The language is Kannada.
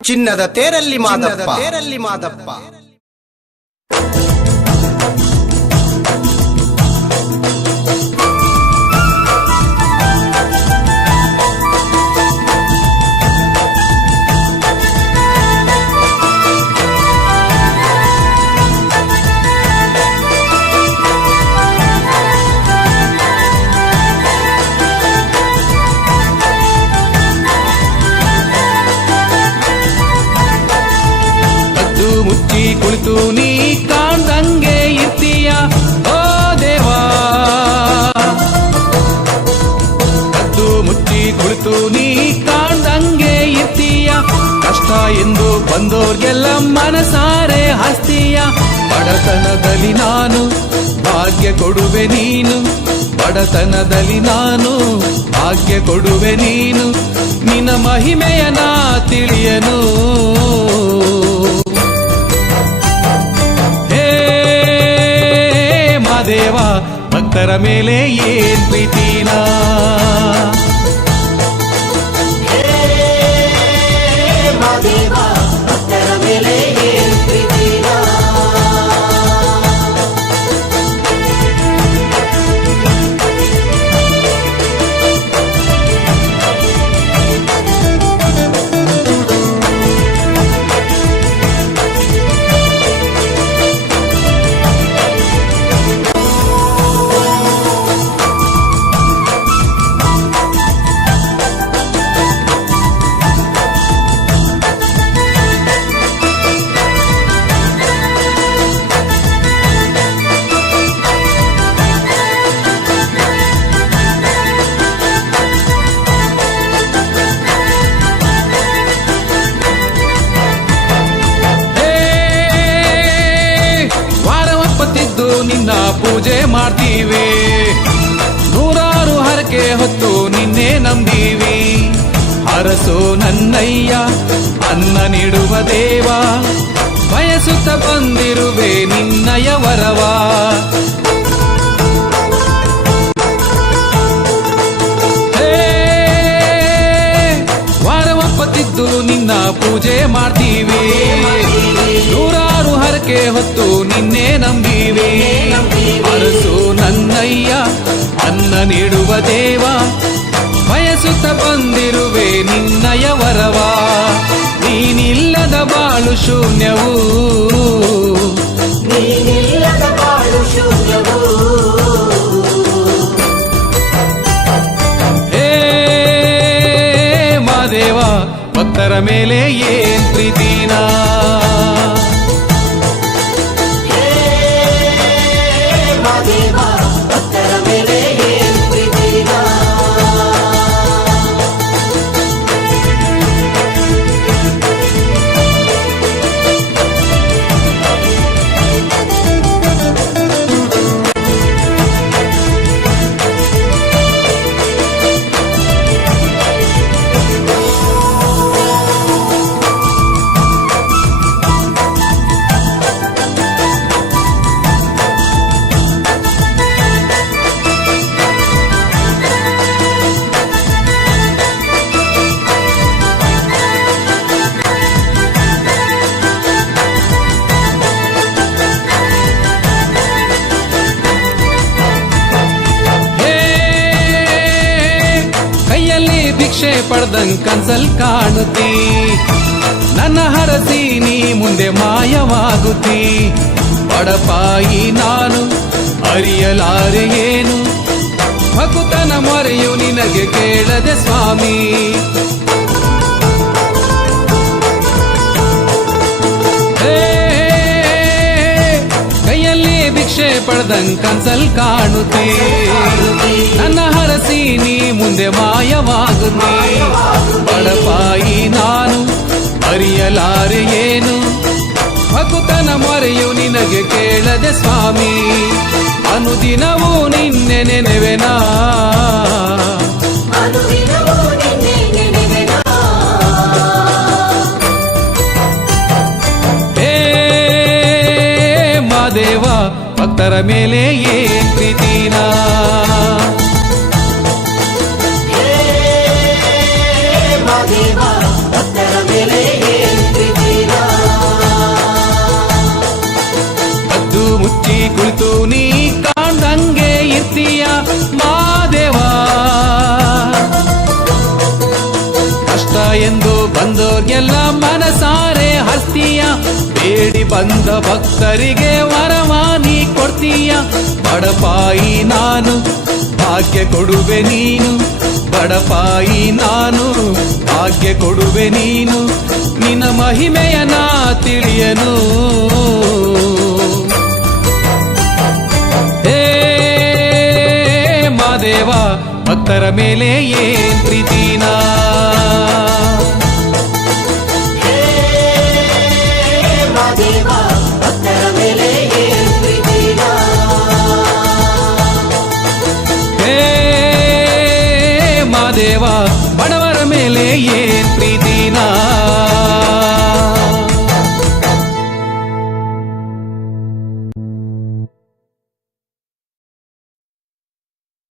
ಚಿನ್ನದ ತೇರಲ್ಲಿ ಮಾದಪ್ಪ ಮುಚ್ಚಿ ಕುಳಿತು ನೀ ಕಾಣ್ದಂಗೆ ಇರ್ತೀಯ ಓ ದೇವಾ, ಕದ್ದು ಮುಚ್ಚಿ ಕುಳಿತು ನೀ ಕಾಣ್ದಂಗೆ ಇರ್ತೀಯ. ಕಷ್ಟ ಎಂದು ಬಂದೋರ್ಗೆಲ್ಲ ಮನಸಾರೆ ಹಸ್ತೀಯ. ಬಡತನದಲ್ಲಿ ನಾನು ಭಾಗ್ಯ ಕೊಡುವೆ ನೀನು, ಬಡತನದಲ್ಲಿ ನಾನು ಭಾಗ್ಯ ಕೊಡುವೆ ನೀನು. ನಿನ್ನ ಮಹಿಮೆಯ ನಾ ತಿಳಿಯನು. ದೇವ ಭಕ್ತರ ಮೇಲೆ ಏನ್ ಪ್ರೀತಿನಾ, ಭಕ್ತರ ಮೇಲೆ ಏನ್ ಪ್ರೀತಿನಾ. ನಿನ್ನ ಪೂಜೆ ಮಾಡ್ತೀವಿ, ನೂರಾರು ಹರಕೆ ಹೊತ್ತು ನಿನ್ನೆ ನಂಬೀವಿ. ಹರಸೋ ನನ್ನಯ್ಯ ಅನ್ನ ನೀಡುವ ದೇವ, ಬಯಸುತ್ತ ಬಂದಿರುವೆ ನಿನ್ನಯ ವರವ. ವಾರವಪ್ಪತ್ತಿದ್ದು ನಿನ್ನ ಪೂಜೆ ಮಾಡ್ತೀವಿ, ನೂರಾರು ಹರಕೆ ಹೊತ್ತು ನಿನ್ನೆ ನಂಬೀವಿ. ಅರಸು ನನ್ನಯ್ಯ ಅನ್ನ ನೀಡುವ ದೇವ, ಬಯಸುತ್ತ ಬಂದಿರುವೆ ನಿನ್ನಯ ವರವ. ನೀನಿಲ್ಲದ ಬಾಳು ಶೂನ್ಯವು, ನೀನಿಲ್ಲದ ಬಾಳು ಶೂನ್ಯವು. ಹೇ ಮಾದೇವ ಭಕ್ತರ ಮೇಲೆ ಏನ್ ಪ್ರೀತಿನಾ, ಭಕ್ತರ ಮೇಲೆ ಏನ್ ಪ್ರೀತಿನಾ. ಭಿಕ್ಷೆ ಪಡೆದಂಗ್ ಕನ್ಸಲ್ ಕಾಣುತ್ತೀ, ನನ್ನ ಹರಸಿ ನೀ ಮುಂದೆ ಮಾಯವಾಗುತ್ತೀ. ಬಡಪಾಯಿ ನಾನು ಅರಿಯಲಾರೆ ಏನು, ಭಕುತನ ಮೊರೆಯು ನಿನಗೆ ಕೇಳದೆ ಸ್ವಾಮಿ. ಕೈಯಲ್ಲಿ ಭಿಕ್ಷೆ ಪಡೆದಂಗ್ ಕನ್ಸಲ್ ಕಾಣುತ್ತೀ, ನನ್ನ ಹರಸಿ ನೀ ಮುಂದೆ ಮಾಯವಾಗುತ್ತೀ. ಬಡಪಾಯಿ ನಾನು ಅರಿಯಲಾರೆ ಏನು, ಭಕುತನ ಮೊರೆಯು ನಿನಗೆ ಕೇಳದೆ ಸ್ವಾಮಿ. ಅನುದಿನವೂ ನಿನ್ನೆ ನೆನೆವೆನಾ, ಹೇ ಮಾದೇವ ಭಕ್ತರ ಮೇಲೆ ಏನ್ ಪ್ರೀತಿನಾ, ಭಕ್ತರ ಮೇಲೆ ಬೇಡೋರ್ಗೆಲ್ಲ ಮನಸಾರೆ ಹಸ್ತೀಯ, ಬೇಡಿ ಬಂದ ಭಕ್ತರಿಗೆ ವರವಾನಿ ಕೊಡ್ತೀಯ. ಬಡಪಾಯಿ ನಾನು ಭಾಗ್ಯ ಕೊಡುವೆ ನೀನು, ಬಡಪಾಯಿ ನಾನು ಭಾಗ್ಯ ಕೊಡುವೆ ನೀನು, ನಿನ್ನ ಮಹಿಮೆಯ ನಾ ತಿಳಿಯನು. ಹೇ ಮಾದೇವ ಭಕ್ತರ ಮೇಲೆ ಏನ್ ಪ್ರೀತಿನಾ, ಮಾದೇವ ಬಡವರ ಮೇಲೆ ಏನ್ ಪ್ರೀತಿನಾ.